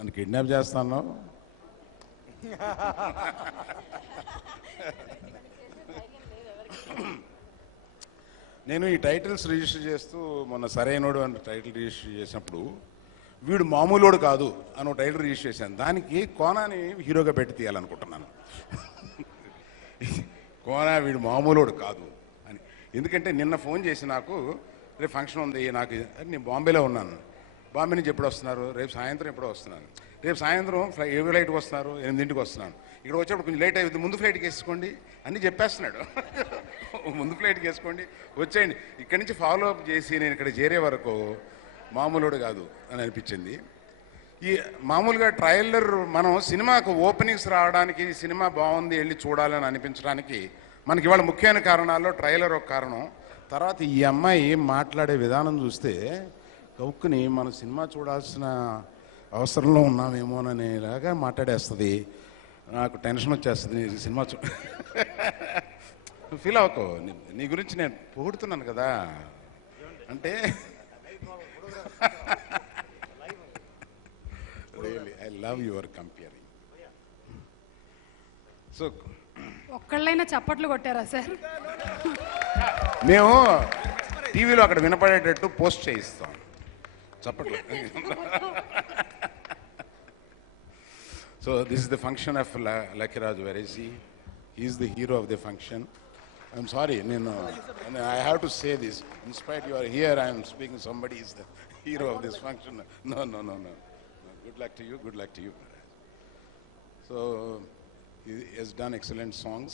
నన్ను కిడ్నాప్ చేస్తాను. నేను ఈ టైటిల్స్ రిజిస్టర్ చేస్తూ మొన్న సరైనోడు అని టైటిల్ రిజిస్టర్ చేసినప్పుడు వీడు మామూలోడు కాదు అని ఒక టైటిల్ రిజిస్టర్ చేశాను. దానికి కోనాని హీరోగా పెట్టి తీయాలనుకుంటున్నాను. కోనా వీడు మామూలోడు కాదు అని. ఎందుకంటే నిన్న ఫోన్ చేసి నాకు రేపు ఫంక్షన్ ఉంది నాకు, నేను బాంబేలో ఉన్నాను. బాంబే నుంచి ఎప్పుడు వస్తున్నారు? రేపు సాయంత్రం ఎప్పుడో వస్తున్నాను. రేపు సాయంత్రం ఏ ఫ్లైట్కి వస్తున్నారు? 8ంటికి వస్తున్నాను. ఇక్కడ వచ్చేప్పుడు కొంచెం లేట్ అవుతుంది, ముందు ఫ్లైట్కి వేసుకోండి అన్నీ చెప్పేస్తున్నాడు. ముందు ఫ్లైట్కి వేసుకోండి వచ్చేయండి. ఇక్కడి నుంచి ఫాలో అప్ చేసి నేను ఇక్కడ చేరే వరకు మామూలుడు కాదు అని అనిపించింది. ఈ మామూలుగా ట్రైలర్ మనం సినిమాకు ఓపెనింగ్స్ రావడానికి, సినిమా బాగుంది వెళ్ళి చూడాలని అనిపించడానికి మనకి ఇవాళ ముఖ్యమైన కారణాల్లో ట్రైలర్ ఒక కారణం. తర్వాత ఈ అమ్మాయి మాట్లాడే విధానం చూస్తే గౌక్కుని మనం సినిమా చూడాల్సిన అవసరంలో ఉన్నామేమోననేలాగా మాట్లాడేస్తుంది. నాకు టెన్షన్ వచ్చేస్తుంది సినిమా ఫీల్ అవ్వకు, నీ గురించి నేను పొగుడుతున్నాను కదా. అంటే really I love your compering. So ఒక్కళ్ళైనా చప్పట్లు కొట్టారా సార్? మేము టీవీలో అక్కడ వినపడేటట్టు పోస్ట్ చేయిస్తాం చప్పట్లు. So this is the function of Lucky Raj Varesi. He is the hero of the function. I'm sorry, I have to say this. In spite you are here, I am speaking. Somebody is the hero of this function. No. Good luck to you. Good luck to you. So he has done excellent songs.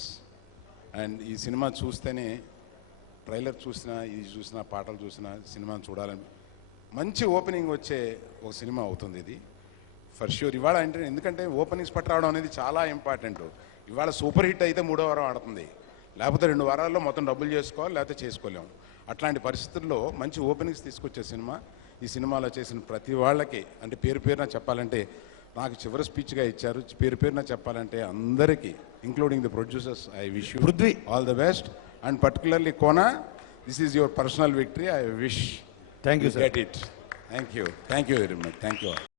And ఈ cinema చూస్తేనే trailer చూసినా, ఇది చూసినా, పాటలు చూసినా cinema చూడాలని మంచి opening వచ్చే ఒక సినిమా అవుతుంది ఇది ఫర్ ష్యూర్. ఇవాళ అంటే ఎందుకంటే ఓపెనింగ్స్ పట్టు రావడం అనేది చాలా ఇంపార్టెంట్. ఇవాళ సూపర్ హిట్ అయితే 3వ వారం ఆడుతుంది, లేకపోతే 2 వారాల్లో మొత్తం డబ్బులు చేసుకోవాలి, లేకపోతే చేసుకోలేము. అట్లాంటి పరిస్థితుల్లో మంచి ఓపెనింగ్స్ తీసుకొచ్చే సినిమా. ఈ సినిమాలో చేసిన ప్రతి వాళ్ళకి అంటే పేరు పేరున చెప్పాలంటే, నాకు చివరి స్పీచ్గా ఇచ్చారు, పేరు పేరున చెప్పాలంటే అందరికీ including the producers I wish you Prithvi all the best. And particularly Kona, this is your personal victory. I wish thank you get it. Thank you very much. Thank you.